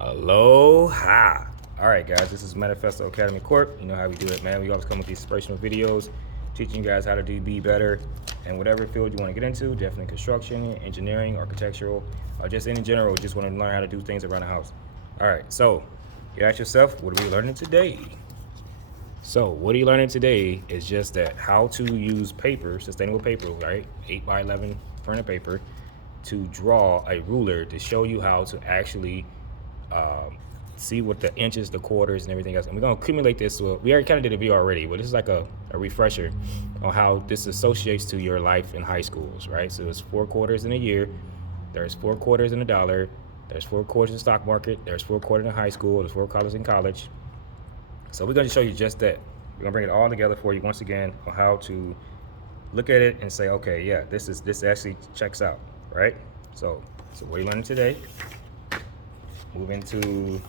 Aloha. All right, guys, this is Manifesto Academy Corp. You know how we do it, man. We always come with these inspirational videos teaching you guys how to be better and whatever field you want to get into, definitely construction, engineering, architectural, or just in general, just want to learn how to do things around the house. All right, so you ask yourself, what are we learning today? So what are you learning today is just that how to use paper, sustainable paper, right? 8x11 printed paper to draw a ruler to show you how to actually see what the inches, the quarters, and everything else. And we're going to accumulate this. Well, we already kind of did a video already, but this is like a refresher on how this associates to your life in high schools, right? So it's 4 quarters in a year. There's 4 quarters in a dollar. There's 4 quarters in the stock market. There's 4 quarters in high school. There's 4 quarters in college. So we're going to show you just that. We're going to bring it all together for you once again on how to look at it and say, okay, yeah, this actually checks out, right? So what are you learning today? Moving to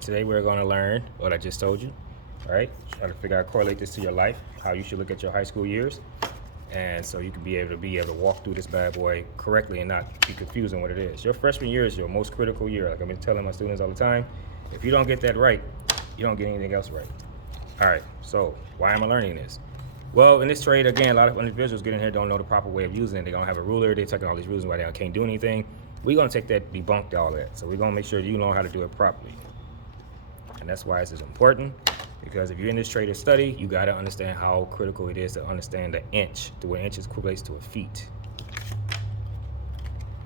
today, we're going to learn what I just told you, right? Try to figure out, correlate this to your life, how you should look at your high school years, and so you can be able to walk through this bad boy correctly and not be confused on what it is. Your freshman year is your most critical year. Like I've been telling my students all the time, if you don't get that right, you don't get anything else right. All right, so why am I learning this? Well, in this trade, again, a lot of individuals get in here don't know the proper way of using it. They don't have a ruler. They're taking all these reasons why they can't do anything. We're going to take that, debunk all that. So we're going to make sure you know how to do it properly. And that's why this is important, because if you're in this trade or study, you got to understand how critical it is to understand the inch, the way inches equates to a feet.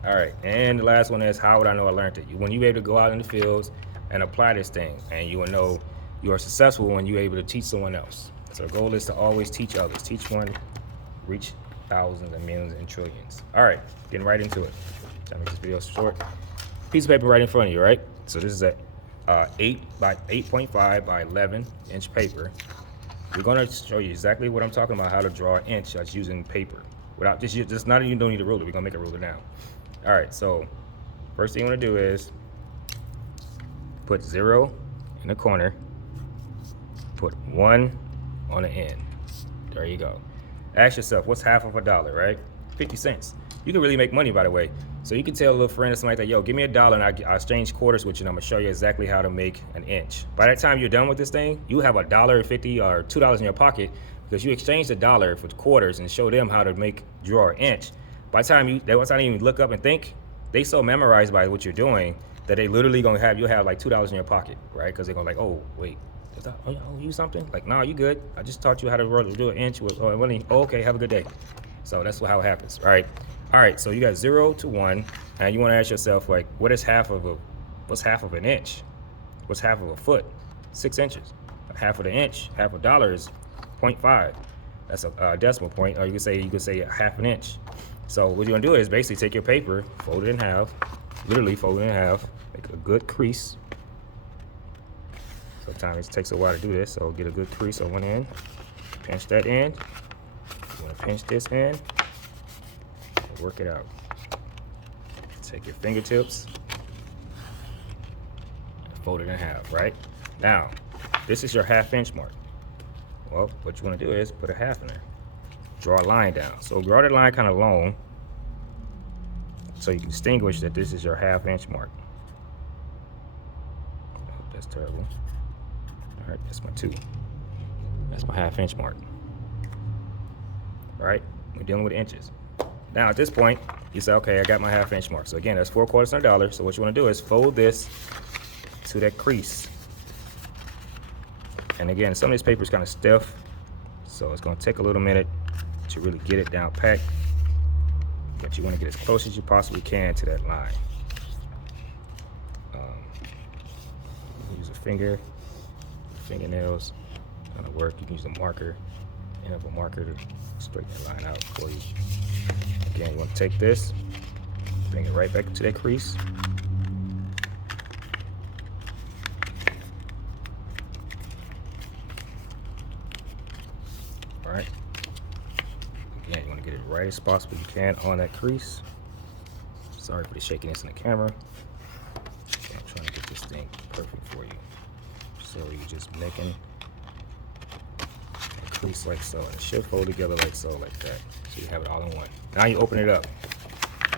All right, and the last one is, how would I know I learned it? When you're able to go out in the fields and apply this thing, and you will know you are successful when you're able to teach someone else. So the goal is to always teach others. Teach one, reach thousands and millions and trillions. All right, getting right into it. Try to make this video short. Piece of paper right in front of you, right? So this is a 8.5 by 11 inch paper. We're gonna show you exactly what I'm talking about, how to draw an inch just using paper. Without just not even don't need a ruler. We're gonna make a ruler now. All right, so first thing you wanna do is put 0 in the corner, put 1 on the end. There you go. Ask yourself, what's half of a dollar, right? 50 cents. You can really make money, by the way. So you can tell a little friend or something like that, yo, give me $1 and I'll exchange quarters with you, and I'm gonna show you exactly how to make an inch. By the time you're done with this thing, you have $1.50 or $2 in your pocket because you exchanged $1 for quarters and show them how to draw an inch. By the time they don't even look up and think, they so memorized by what you're doing that they literally gonna have, you'll have like $2 in your pocket, right? Because they're gonna like, oh, wait. Oh, you something? Like, no, you good. I just taught you how to do an inch with, okay, have a good day. So that's how it happens, right? All right, so you got 0 to 1, and you want to ask yourself, like, what's half of an inch? What's half of a foot? 6 inches. Half of the inch, half a dollar is 0.5. That's a decimal point, or you could say half an inch. So what you're gonna do is basically take your paper, fold it in half, literally fold it in half, make a good crease. Sometimes it takes a while to do this, so get a good crease on one end, pinch that end. You want to pinch this end, and work it out. Take your fingertips, and fold it in half, right? Now, this is your half-inch mark. Well, what you want to do is put a half in there. Draw a line down. So draw the line kind of long, so you can distinguish that this is your half-inch mark. I hope that's terrible. All right, that's my 2. That's my half-inch mark. All right, we're dealing with inches. Now at this point, you say, okay, I got my half-inch mark. So again, that's 4 quarters in a dollar. So what you want to do is fold this to that crease. And again, some of this paper is kind of stiff, so it's going to take a little minute to really get it down packed. But you want to get as close as you possibly can to that line. Use a fingernails, gonna work. You can use a marker, end of a marker to straighten the line out for you. Again, you want to take this, bring it right back into that crease. All right. Again, you want to get it right as possible you can on that crease. Sorry for the shakiness in the camera. I'm trying to get this thing perfect for you. So you're just making a crease like so, and it should fold together like so, like that. So you have it all in one. Now you open it up.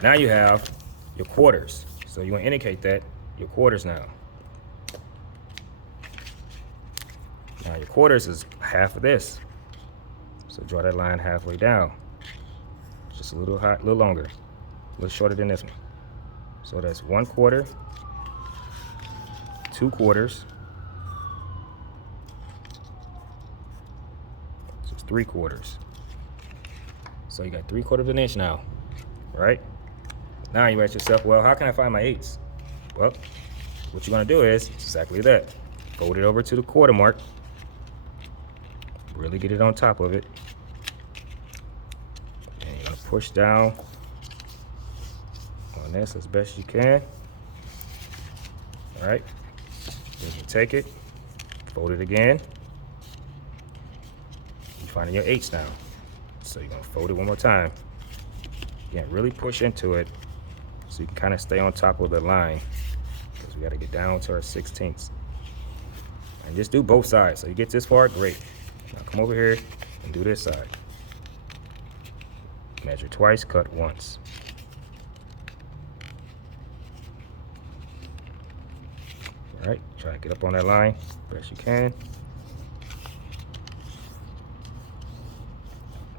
Now you have your quarters. So you want to indicate that your quarters now. Now your quarters is half of this. So draw that line halfway down. Just a little high, a little longer, a little shorter than this one. So that's 1/4, 2 quarters, so it's 3 quarters. So you got 3/4 of an inch now, right? Now you ask yourself, well, how can I find my 8ths? Well, what you're gonna do is exactly that. Fold it over to the quarter mark. Really get it on top of it. And you're gonna push down on this as best you can. All right, then you take it, fold it again. You're finding your 8ths now. So you're gonna fold it one more time. Again, really push into it so you can kind of stay on top of the line, because we gotta get down to our 16ths. And just do both sides. So you get this far, great. Now come over here and do this side. Measure twice, cut once. All right, try to get up on that line best you can.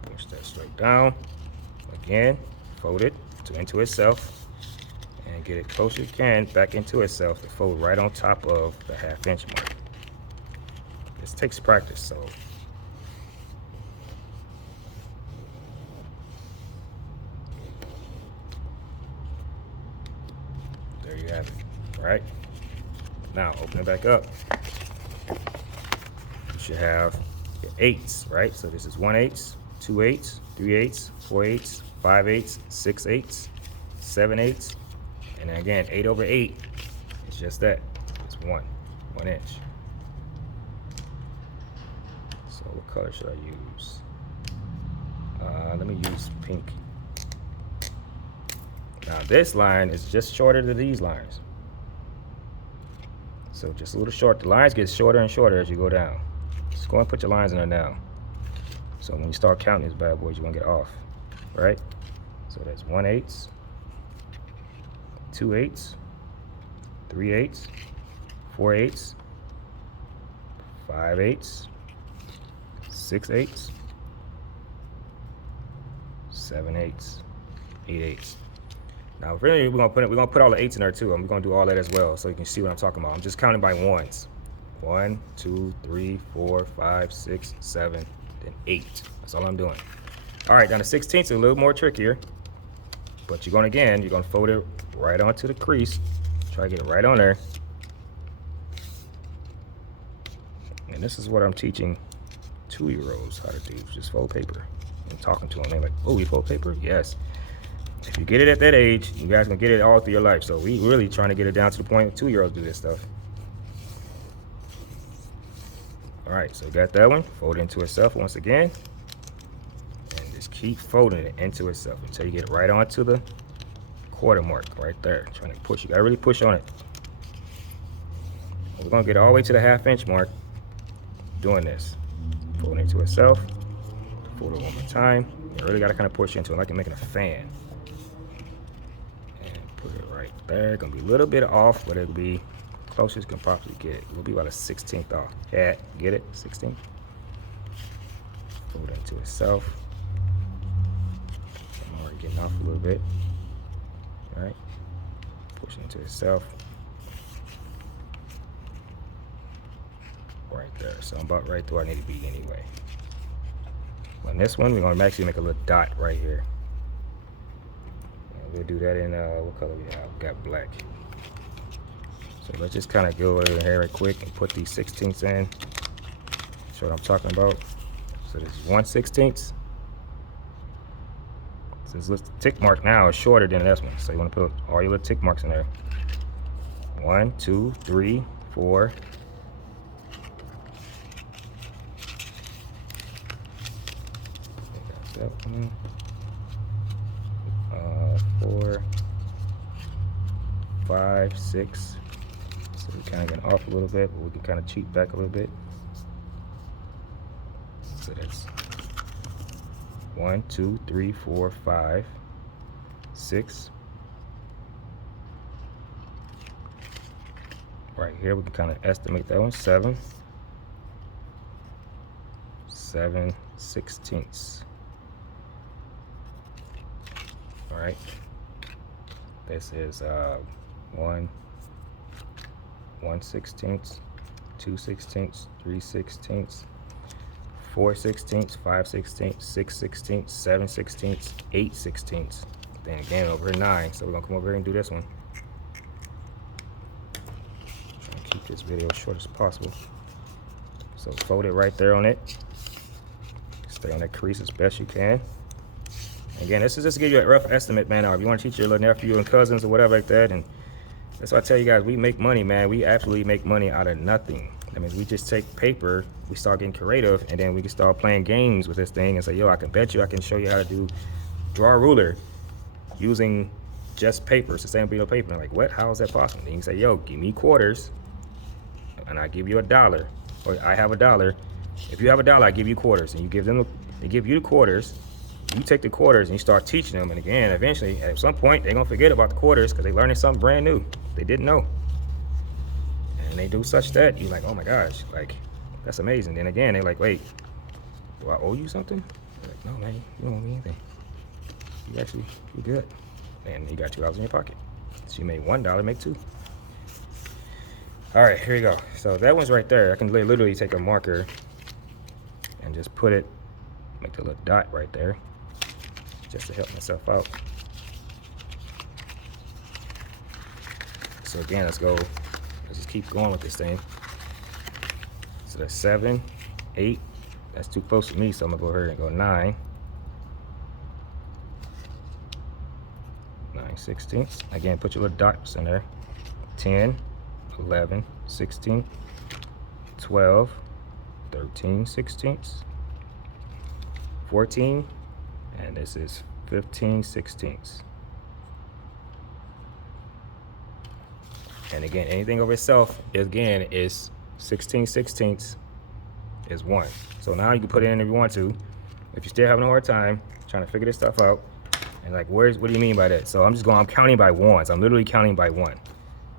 Push that straight down. Again, fold it into itself and get it close as you can back into itself to fold right on top of the 1/2 inch mark. This takes practice, so there you have it. All right, now open it back up. You should have your 8ths, right? So this is 1/8, 2/8, 3/8, 4/8, 5/8, 6/8, 7/8, and then again 8/8. It's just that. It's 1 inch. So what color should I use? Let me use pink. Now this line is just shorter than these lines. So just a little short. The lines get shorter and shorter as you go down. Just go and put your lines in there now. So when you start counting these bad boys, you won't get off, right? So that's 1/8, 2/8, 3/8, 4/8, 5/8, 6/8, 7/8, 8/8. Now really we're gonna put all the 8s in there too, and we're gonna do all that as well so you can see what I'm talking about. I'm just counting by ones. 1, 2, 3, 4, 5, 6, 7, then 8. That's all I'm doing. All right, now the 16ths are a little more trickier, but you're gonna fold it right onto the crease. Try to get it right on there. And this is what I'm teaching 2-year-olds how to do. Just fold paper. I'm talking to them, they're like, oh, you fold paper? Yes. If you get it at that age, you guys can get it all through your life. So we really trying to get it down to the point 2-year-olds do this stuff. All right, so got that one. Fold it into itself once again. And just keep folding it into itself until you get it right onto the quarter mark right there. Trying to push. You gotta really push on it. We're gonna get all the way to the 1/2 inch mark doing this. Fold it into itself. Fold it one more time. You really gotta kind of push into it like you're making a fan. And put it right there. Gonna be a little bit off, but it'll be closest you can possibly get it. It'll be about a 16th off. Yeah, get it? 16th. Fold it into itself. I'm already getting off a little bit. All right. Push it into itself. Right there. So I'm about right where I need to be anyway. On this one, we're gonna actually make a little dot right here. And we'll do that in what color we have? We got black. So let's just kind of go over here right quick and put these 16ths in. Show what I'm talking about. So this is 1/16. This little tick mark now is shorter than this one. So you want to put all your little tick marks in there. 1, 2, 3, 4. 4, 5, 6. So we kind of getting off a little bit, but we can kind of cheat back a little bit. So that's 1, 2, 3, 4, 5, 6. Right here, we can kind of estimate that one. 7, 7/16. All right. This is 1/16, 2/16, 3/16, 4/16, 5/16, 6/16, 7/16, 8/16. Then again over here 9. So we're gonna come over here and do this one. Try to keep this video as short as possible. So fold it right there on it. Stay on that crease as best you can. Again, this is just to give you a rough estimate, man. Or if you want to teach your little nephew and cousins or whatever like that, and that's why I tell you guys, we make money, man. We absolutely make money out of nothing. I mean, we just take paper, we start getting creative, and then we can start playing games with this thing and say, yo, I can bet you I can show you how to draw a ruler using just paper, sustainable paper. And I'm like, what? How is that possible? And you can say, yo, give me quarters, and I give you $1. Or I have $1. If you have $1, I give you quarters, and you give them, they give you the quarters. You take the quarters and you start teaching them, and again, eventually, at some point, they're gonna forget about the quarters because they're learning something brand new they didn't know. And they do such that you're like, oh my gosh, like that's amazing. Then again, they're like, wait, do I owe you something? They're like, no, man, you don't owe me anything. You're good. And you got $2 in your pocket. So you made $1, make 2. All right, here you go. So that one's right there. I can literally take a marker and just put it, make the little dot right there, just to help myself out. So again, let's just keep going with this thing. So that's 7, 8, that's too close to me, so I'm gonna go here and go 9. 9/16. Again, put your little dots in there. 10, 11, 16, 12, 13/16, 14, and this is 15/16. And again, anything over itself, again, is 16/16 is 1. So now you can put it in if you want to. If you're still having a hard time trying to figure this stuff out, and like, what do you mean by that? So I'm counting by ones. I'm literally counting by 1.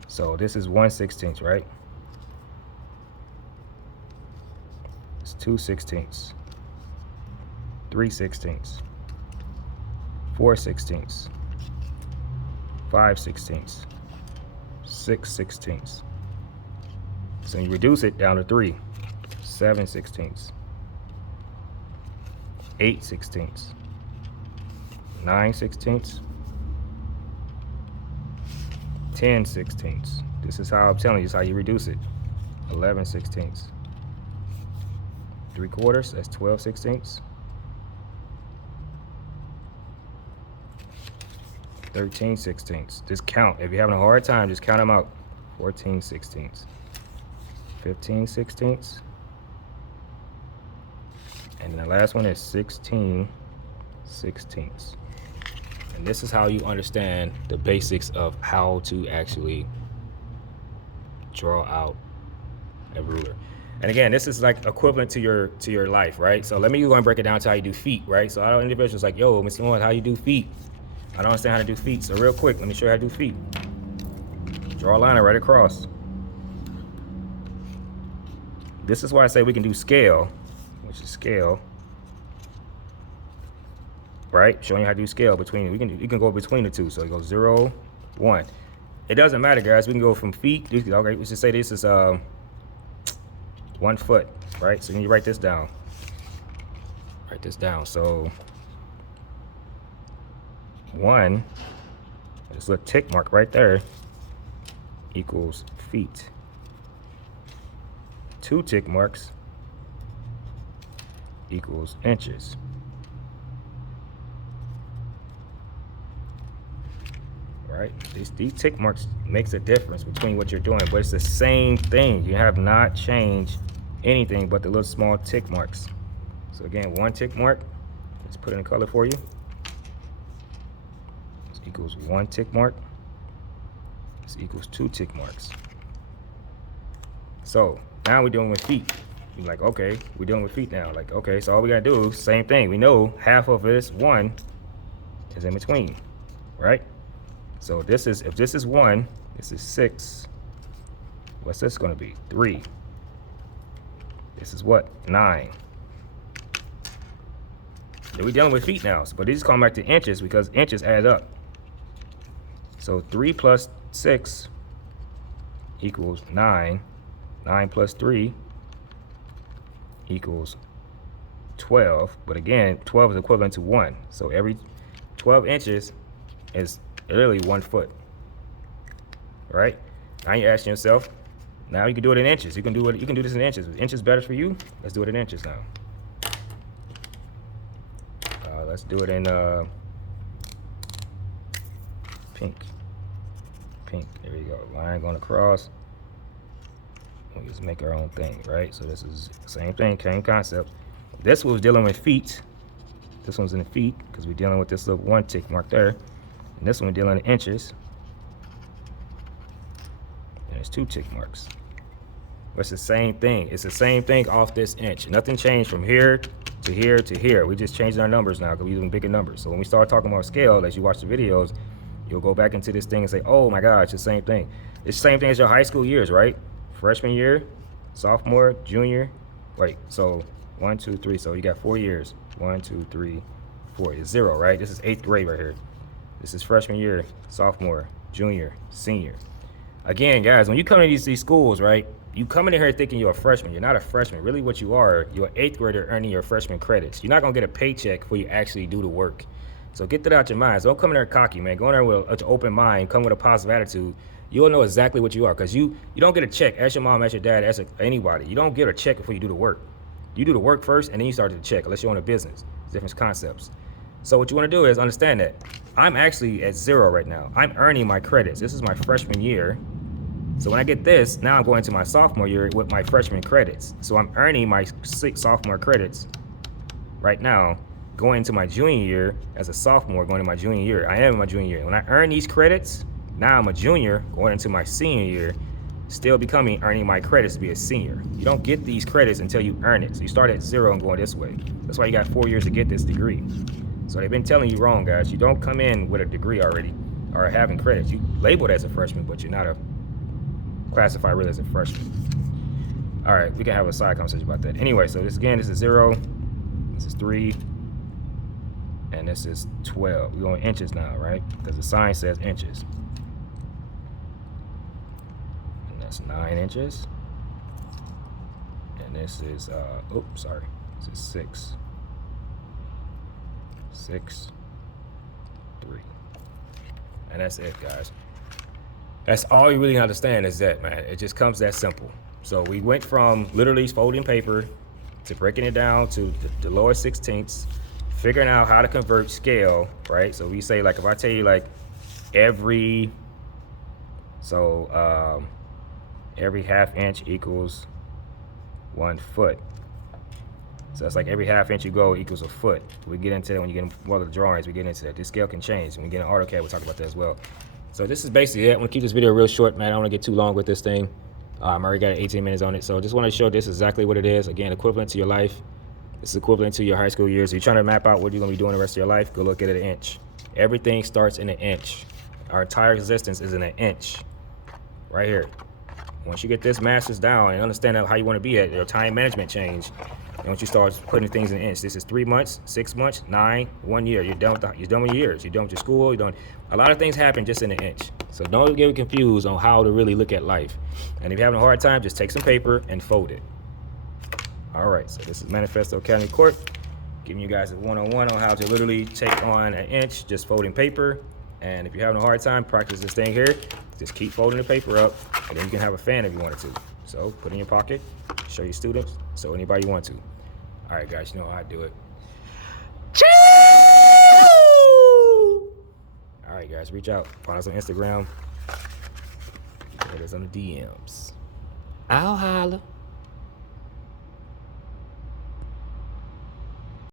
So this is 1/16, right? It's 2/16, 3/16, 4/16, 5/16, 6/16. So you reduce it down to 3. 7/16, 8/16, 9/16, 10/16. This is how I'm telling you, this is how you reduce it. 11/16. 3/4, that's 12/16. 13/16. Just count. If you're having a hard time, just count them out. 14/16. 15/16. And then the last one is 16/16. And this is how you understand the basics of how to actually draw out a ruler. And again, this is like equivalent to your life, right? So let me go and break it down to how you do feet, right? So I know individuals like, yo, Mr. Lawrence, how you do feet? I don't understand how to do feet. So real quick, let me show you how to do feet. Draw a line right across. This is why I say we can do scale, which is scale, right? Showing you how to do scale between, you can go between the two. So it goes 0, 1. It doesn't matter, guys. We can go from feet. Okay, we should say this is 1 foot, right? So you write this down. Write this down. So 1, this little tick mark right there, equals feet. 2 tick marks equals inches. Right? These tick marks makes a difference between what you're doing, but it's the same thing. You have not changed anything but the little small tick marks. So again, 1 tick mark, let's put it in color for you. This equals 1 tick mark. This equals 2 tick marks. So now we're dealing with feet. You're like, okay, we're dealing with feet now. Like, okay, so all we gotta do, same thing. We know half of this 1 is in between, right? So this is, if this is 1, this is 6. What's this gonna be? 3. This is what? 9. We're dealing with feet now, but these come back to inches because inches add up. So 3 plus 6 equals 9. 9 plus 3 equals 12. But again, 12 is equivalent to 1. So every 12 inches is literally 1 foot. Right? Now you're asking yourself, now you can do it in inches. You can do this in inches. Is inches better for you? Let's do it in inches now. Let's do it in pink. Pink. There we go. Line going across. We just make our own thing, right? So this is the same thing, same concept. This was dealing with feet. This one's in feet because we're dealing with this little 1 tick mark there. And this one we're dealing in inches. And it's 2 tick marks. But it's the same thing. It's the same thing off this inch. Nothing changed from here to here to here. We just changed our numbers now because we're using bigger numbers. So when we start talking about scale, as you watch the videos, you'll go back into this thing and say, oh my God, it's the same thing. It's the same thing as your high school years, right? Freshman year, sophomore, junior. Wait, so 1, 2, 3. So you got 4 years. 1, 2, 3, 4. It's 0, right? This is 8th grade right here. This is freshman year, sophomore, junior, senior. Again, guys, when you come to these schools, right? You come in here thinking you're a freshman. You're not a freshman. Really what you are, you're an 8th grader earning your freshman credits. You're not going to get a paycheck before you actually do the work. So get that out your minds. Don't come in there cocky, man. Go in there with an open mind. Come with a positive attitude. You'll know exactly what you are because you don't get a check. Ask your mom, ask your dad, ask anybody. You don't get a check before you do the work. You do the work first, and then you start to check, unless you own a business. It's different concepts. So what you want to do is understand that I'm actually at 0 right now. I'm earning my credits. This is my freshman year. So when I get this, now I'm going to my sophomore year with my freshman credits. So I'm earning my 6 sophomore credits right now, going into my junior year as a sophomore, going to my junior year. I am in my junior year. When I earn these credits, now I'm a junior going into my senior year, still earning my credits to be a senior. You don't get these credits until you earn it. So you start at 0 and going this way. That's why you got 4 years to get this degree. So they've been telling you wrong, guys. You don't come in with a degree already or having credits. You labeled as a freshman, but you're not classified really as a freshman. All right, we can have a side conversation about that. Anyway, so this is 0, this is 3, and this is 12. We're going inches now, right? Because the sign says inches. And that's 9 inches. And this is, this is 6. 6, 3. And that's it, guys. That's all you really understand is that, man. It just comes that simple. So we went from literally folding paper to breaking it down to the lower 16ths, figuring out how to convert scale, right? So we say, like, if I tell you, like, every half inch equals 1 foot. So it's like every half inch you go equals a foot. We get into that when you get into one of the drawings, we get into that. This scale can change. When we get in AutoCAD, we'll talk about that as well. So this is basically it. I'm gonna keep this video real short, man. I don't wanna get too long with this thing. I'm already got 18 minutes on it. So I just wanna show this exactly what it is. Again, equivalent to your life. This is equivalent to your high school years. So you're trying to map out what you're gonna be doing the rest of your life, go look at it an inch. Everything starts in an inch. Our entire existence is in an inch, right here. Once you get this master's down and understand how you wanna be at, your time management change, and once you start putting things in inches, this is 3 months, 6 months, 9, 1 year. You're done with your years. You're done with your school. A lot of things happen just in an inch. So don't get confused on how to really look at life. And if you're having a hard time, just take some paper and fold it. All right, so this is Manifesto Academy Corp, giving you guys a one-on-one on how to literally take on an inch, just folding paper. And if you're having a hard time, practice this thing here. Just keep folding the paper up, and then you can have a fan if you wanted to. So put it in your pocket, show your students, so anybody you want to. All right, guys, you know how I do it. All right, guys, reach out. Find us on Instagram. Hit us on the DMs. I'll holla.